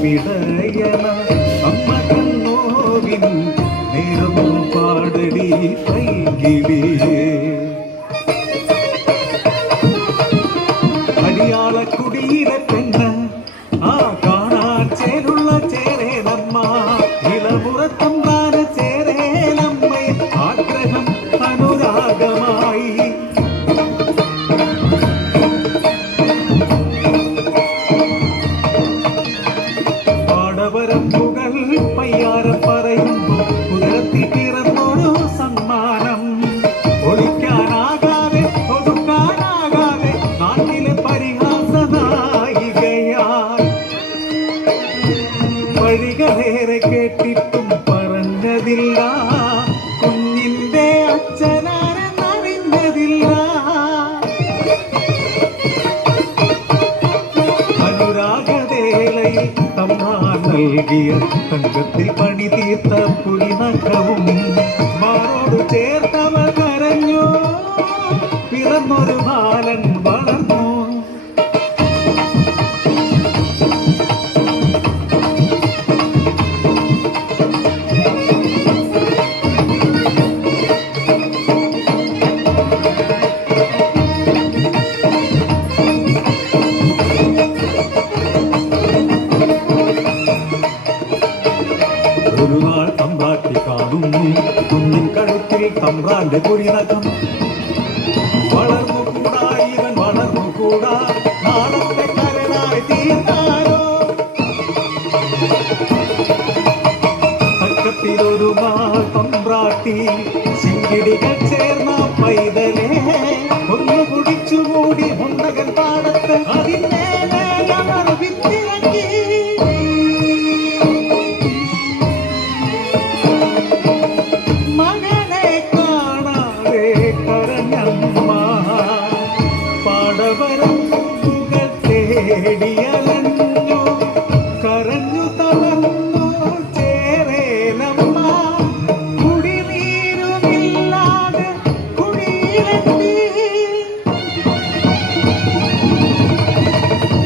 പിടയന അമ്മ കണ്ണോവിൻ നേരം പാടടി പൈകിളിയേ അടിയാളക്കുടിയിലെ പെണ്ണ് ആ കാണാൻ ചേരുള്ള ചേരേലമ്മ ഇളമുറത്തമ്പാന ചേരേലമ്മ ആഗ്രഹം അനുരാഗമായി പാടവരമ്പുകൾ പയ്യാരം പറയുന്നു കുതിരത്തിൽ പിറന്നൊരു സമ്മാനം ഒളിക്കാനാകാതെ ഒതുക്കാനാകാതെ നാട്ടിലെ പരിഹാസ നായികയാൽ വഴികളേറെ കേട്ടിട്ടും പറഞ്ഞതില്ല കുഞ്ഞിന്റെ അച്ഛനാരെന്നറിഞ്ഞതില്ല അനുരാഗവേളയിൽ തമ്മാൻ നൽകിയ തങ്കത്തിൽ പണി തീർത്ത പുലിനഖവും മാറോട് ചേർത്തവ കരഞ്ഞു പിറന്നൊരു ബാലൻ വളർന്നു ഒരു നാൾ തമ്പ്രാട്ടി കാണുന്നു കുഞ്ഞിൻ കഴുത്തിൽ തമ്പ്രാന്റെ കുഴിനകം വളർന്നുകൂടാ ഇവൻ വളർന്നുകൂടാ നാളത്തെ കരടായി തീർന്നാരോ തക്കത്തിലൊരു നാൾ തമ്പ്രാട്ടി ചിങ്കിടികൾ ചേർന്ന പൈതലേ ഒന്ന് കുടിച്ചുകൂടി മുണ്ടകൻ പാടത്ത് അതിനേലെ അവർ വിത്തിറങ്ങി മകനെ കാണാതെ കരഞ്ഞമ്മ പാടവരമ്പുകൾ തേടിയലഞ്ഞു കരഞ്ഞു തളർന്നു ചേരേലമ്മ കുടിനീരുമില്ലാതെ കുടിയിലെത്തി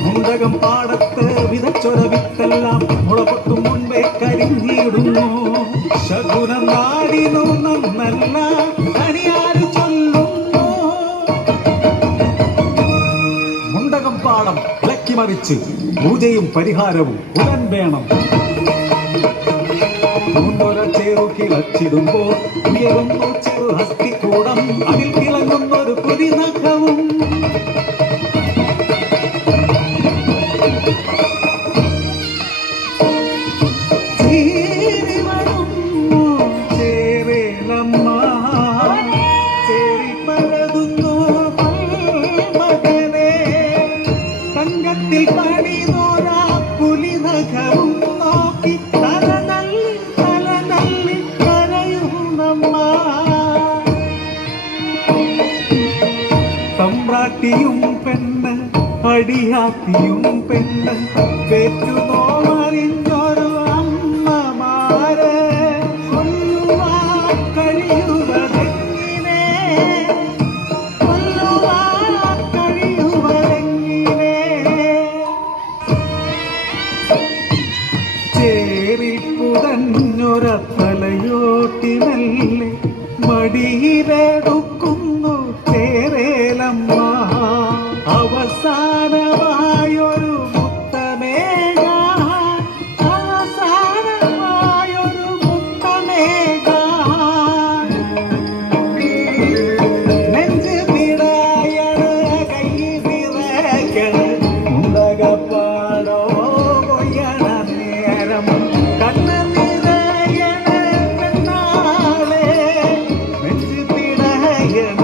മുണ്ടകം പാടത്ത് വിതച്ചൊര വിത്തെല്ലാം മുളപൊട്ടും മുൻപേ കരിഞ്ഞിടുന്നു ശകുനം നാടിനു നന്നല്ല കണിയാര് ചൊല്ലുന്നു മുണ്ടകം പാടം ഇളക്കി മറിച്ച് പൂജയും പരിഹാരവും ഉടൻ വേണം മുന്നൊര ചേറു കിളച്ചിടുമ്പോൾ ഉയരുന്നു ചെറു ഹസ്തിക്കൂടം അതിൽ തിളങ്ങുന്നൊരു പുലിനഖവും തങ്കത്തിൽ പണിതോരാ പുലിനഖവും നോക്കി തലനല്ലി കരയുന്നമ്മ തമ്പ്രാട്ടിയും പെണ്ണ് അടിയാത്തിയും പെണ്ണ് പെറ്റുനോമറിഞ്ഞൊരു അമ്മമാര് കൊല്ലുവാൻ കഴിയുവതെങ്ങിനെ ചേരിപ്പുതഞ്ഞൊര തലയോട്ടിനല്ലേ മടിയിലെടുക്കുന്നു ചേരേലമ്മ അവസാനമായൊരു മുത്തമേകാൻ അവസാനമായൊരു മുത്തമേകാൻ നെഞ്ച് പിടയണ കൈ വിറയ്ക്കണ മുണ്ടകപ്പാടോ കൊയ്യണ നേരം കണ്ണ് നിറയണ പെണ്ണാളെ നെഞ്ച് പിടയണ